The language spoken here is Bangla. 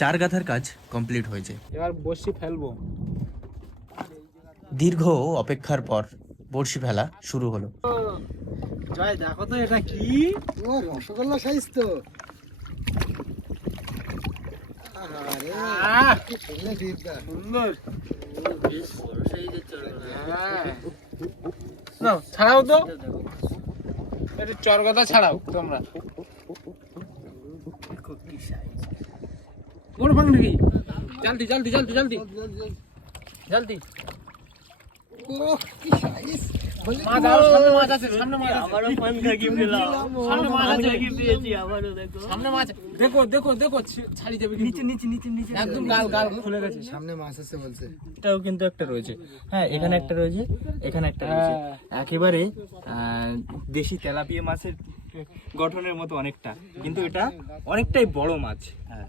চার গাথার কাজ কমপ্লিট হয়েছে। এবার বসি ফেলবো। দীর্ঘ অপেক্ষার পর বড়শি ফেলা শুরু হলো। জয় দেখো তো এটা কি? ও রসগোল্লা সাইজ তো। আহ, কি সুন্দর ডিপটা। সুন্দর। হ্যাঁ। নাও ছাড়াও তো, একটু চরগদা ছাড়াও তোমরা। বড় ভাঙ নাকি? জলদি জলদি জলদি জলদি জলদি। ও কি সাইজ। মাছ আরো সামনে মাছ আছে, সামনে মাছ আছে। আবারও পান খাকি পেলাম। সামনে মাছ আছে। খাকি পেয়েছি আবারও দেখো। সামনে মাছ দেখো দেখো দেখো, ছাড়ি যাবে কিন্তু। নিচে নিচে নিচে একদম গাল গাল খুলে গেছে। সামনে মাছ আছে বলছে। এটাও কিন্তু একটা রয়েছে। হ্যাঁ, এখানে একটা রয়েছে, এখানে একটা রয়েছে। একেবারে দেশি তেলাপিয়া মাছের গঠনের মতো অনেকটা, কিন্তু এটা অনেকটাই বড় মাছ। হ্যাঁ।